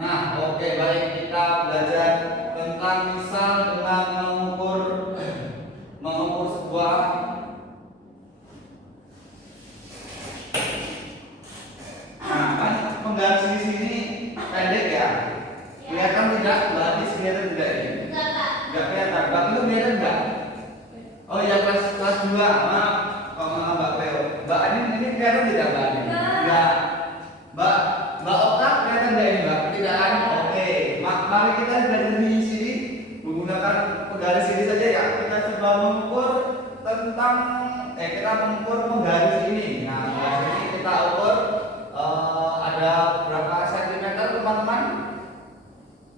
Nah, oke, baik, kita belajar tentang misal dengan mengukur sebuah kan penggaris di sini pendek ya. Kelihatan tidak? Baris kelihatan tidak ini? Enggak kelihatan. Mbak itu kelihatan enggak? Oh ya kelas 2. Maaf. Mbak Cleo. Mbak ini kelihatan tidak Mbak ini? Enggak. Mbak Okta kelihatan enggak ini Mbak? Tidak kan? Oke. Mari kita belajar di sini menggunakan penggaris ini saja ya. Kita coba mengukur tentang kita mengukur penggaris ini. Nah, penggaris ini kita ukur ada berapa sentimeter teman-teman?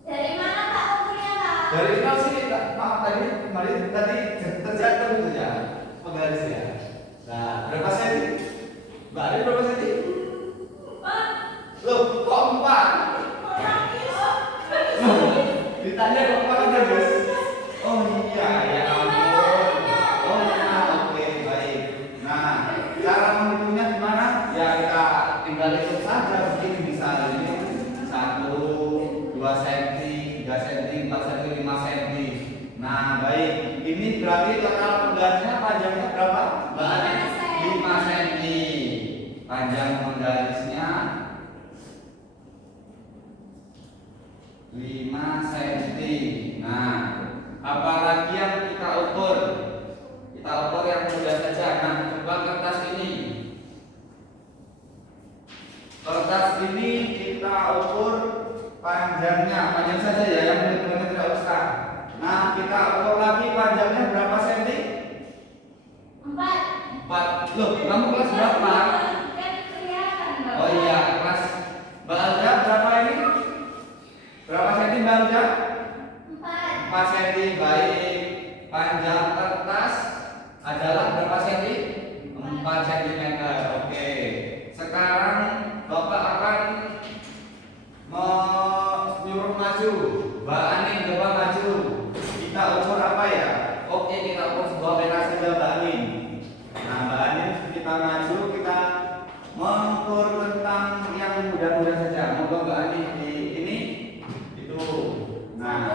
Dari mana Pak ukurnya Pak? Dari nol sini maaf tadi terjatuh itu ya penggarisnya. Nah, berapa senti? Mbak Ari berapa senti? 4. Loh, kok 4? Ditanya kok 4 aja, Guys. Oh iya, ya ampun. Oh iya, oke, baik. Nah, cara menghitungnya gimana? Ya kita tinggal hitung saja begini misalnya ini 1, 2 cm, 3 cm, 4 cm, 5 cm. Nah, baik. Ini berarti total penggarisnya panjangnya berapa? Mbak Ani? 5 cm. Panjang penggarisnya 5 cm. Nah, apalagi yang kita ukur? Kita ukur yang mudah saja. Nah, coba kertas ini. Kertas ini kita ukur panjangnya, panjang saja ya, yang benar-benar tidak usah. Nah, kita ukur lagi panjangnya berapa senti? 4. Loh, kamu kelas berapa? Oh iya, kelas Mbak Alda berapa ini? Berapa senti Mbak Alda? 4 senti, baik. Panjang kertas adalah berapa senti? 4 cm. Oke. Sekarang Bapak akan menyuruh maju. Mbak Ani coba maju. Kita ukur apa ya? Oke, kita ukur sebuah pena saja Mbak Ani. Nah, Mbak Ani kita maju, kita mengukur tentang yang mudah-mudah saja. Monggo Mbak Ani di ini itu. Nah,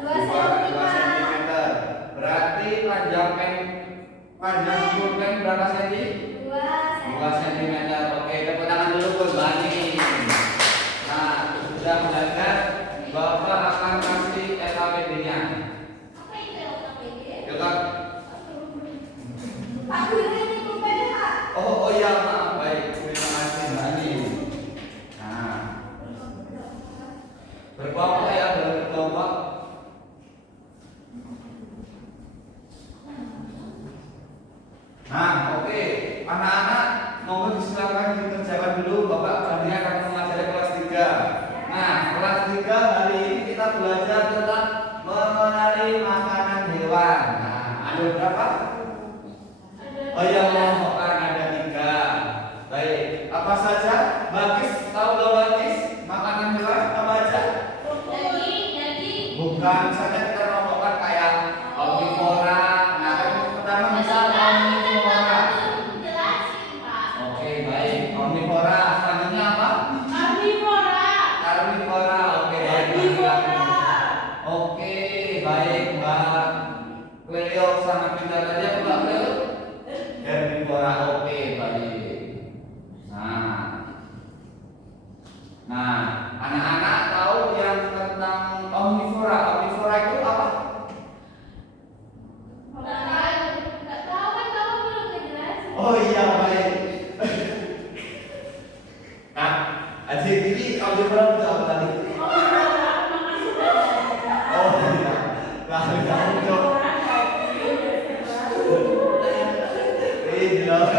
2 cm. Berarti panjang pulpen berapa senti? 2 cm. Oke, tepuk tangan dulu buat Mbak Ani. Nah, sudah belajar, Bapak akan kasih LKPD-nya. Apa itu LKPD? Pak Guru ini pulpennya Pak. Oh iya, maaf, baik. Terima kasih Mbak Ani. Nah, berkelompok ya, berkelompok. Nah, oke. Anak-anak, monggo disilakan dikerjakan dulu. Bapak gantinya akan mengajari kelas 3. Nah, kelas 3 hari ini kita belajar tentang mengenali makanan hewan. Nah, ada berapa? Oh iya, mohon ada 3. Baik, apa saja? Bagis, tahu gak Bagis? Makanan hewan apa aja? Daging. Bukan saja kita rombongan kayak omnivora. Nah, pertama misal omnivora. Oke, baik. Omnivora, selanjutnya apa? Karnivora. Oke, baik. Oke, baik Mbak Cleo sangat pintar aja Mbak Cleo. Herbivora. Oke, baik. Nah, anak-anak tahu yang tentang omnivora. Omnivora itu apa? Nggak tahu kan kamu belum ngejelasin. Oh iya, baik. Nah, Aji ini omnivora itu apa tadi? Oh iya. Lalu kamu coba. Jelas.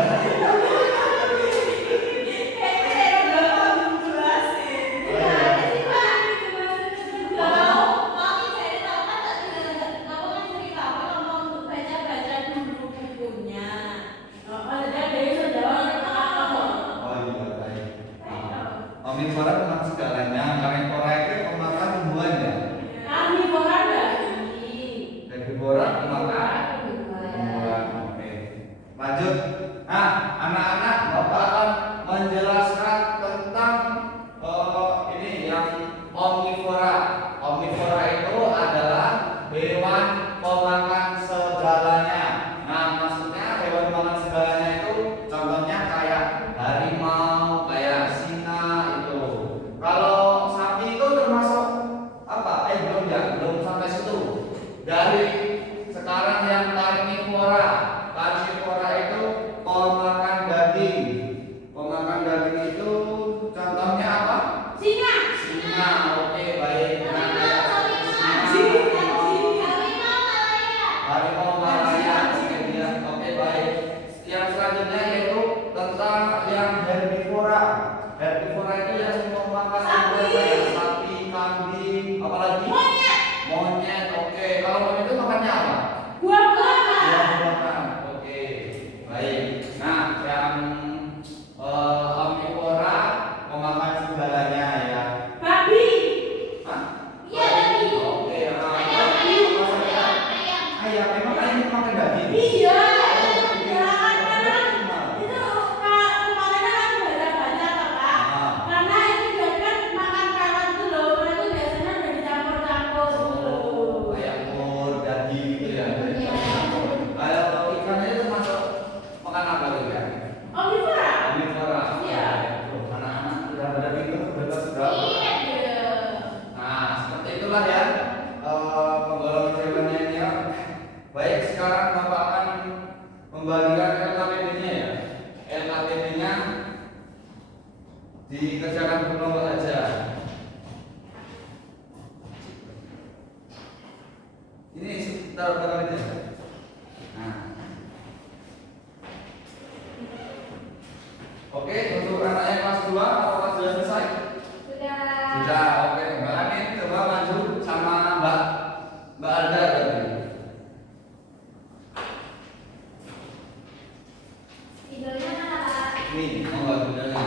itulah ya penggolongan hewannya ini ya. Baik, sekarang Bapak akan membagikan LKPD-nya ya. LKPD-nya dikerjakan berkelompok aja. Ini taruh belakang aja. Nah, oke, untuk anak yang kelas 2 apakah sudah selesai? Sudah, oke. Mbak Anin coba maju sama Mbak Alda tadi. Tidurnya mana? Nih, mau nggak bedanya?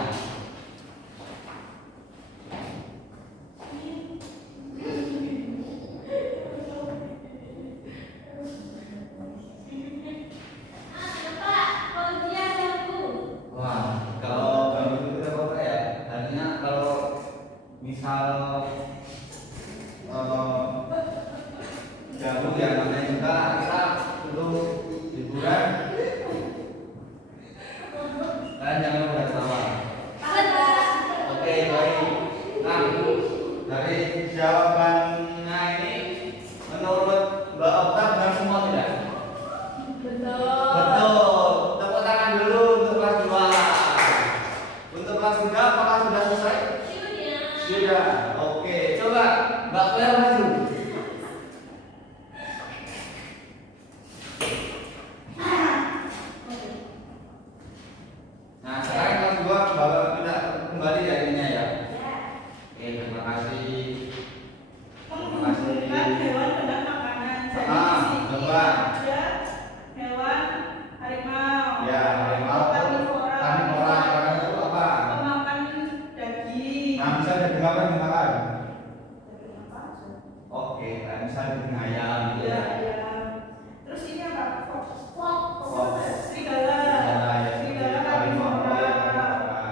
Pak, ujian aku. Wah, kalau itu kita apa ya? Artinya kalau misal jauh ya namanya juga kita untuk liburan. Kalian jangan lupa sama. Oke, baik. Nah, dari jawabannya ini menurut Mbak Okta benar semua tidak? Betul. Tepuk tangan dulu untuk kelas 2. Untuk kelas 3 apakah sudah selesai? Sudah. Oke, coba Mbak Claire maju. Nah, sekarang kelas 2 Bapak minta kembali ya ininya ya. Oke, terima kasih. Mengumpulkan hewan pedak makanan. Jadi Ah, di sini coba. ada hewan harimau. Ya, harimau Karnivora. karnivora itu apa? Pemakan daging. Nah, bisa daging apa yang dimakan? Daging apa aja? Oke, nah, bisa daging ayam gitu Ya, ya. ya. Terus ini apa? Fox. Fox. Serigala. Ya, Serigala harimau ya, karnivora. karnivora.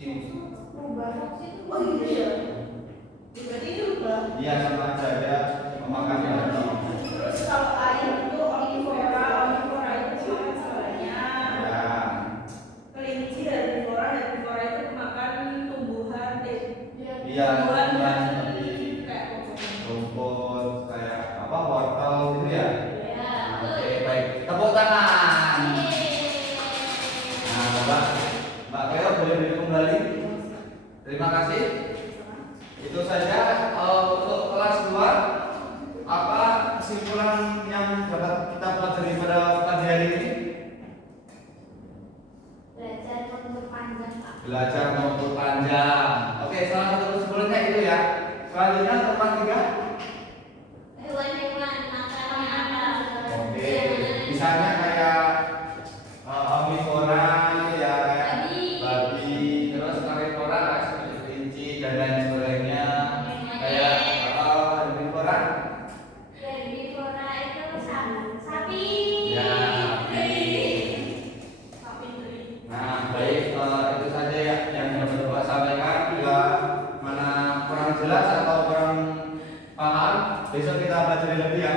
Ini Oh iya. Berarti itu berubah. dia sama aja dia memakan daging. Terus kalau ayam itu omnivora. Omnivora itu makan segalanya. Ya. Kelinci herbivora. Herbivora itu makan tumbuhan Iya, tumbuhan tumbuhan yang seperti kayak pokoknya. rumput kayak apa wortel gitu ya. Ya, Oke, baik. Tepuk tangan. Nah, Mbak Claire boleh duduk kembali. Terima kasih. Itu saja untuk kelas 2. Apa kesimpulan yang dapat kita pelajari pada pagi hari ini? belajar untuk panjang, Pak. Belajar mengukur panjang. Oke, salah satu kesimpulannya itu ya. Selanjutnya tempat 3. Hewan-hewan makannya apa? Oke, misalnya kayak omnivora gitu ya, kayak babi, terus karnivora kayak seperti kelinci dan lain sebagainya. Kayak herbivora, Herbivora itu sapi. ya sapi. Sapi teri. Nah, baik itu saja ya yang dapat Bapak sampaikan. Bila mana kurang jelas atau kurang paham, besok kita pelajari lebih ya.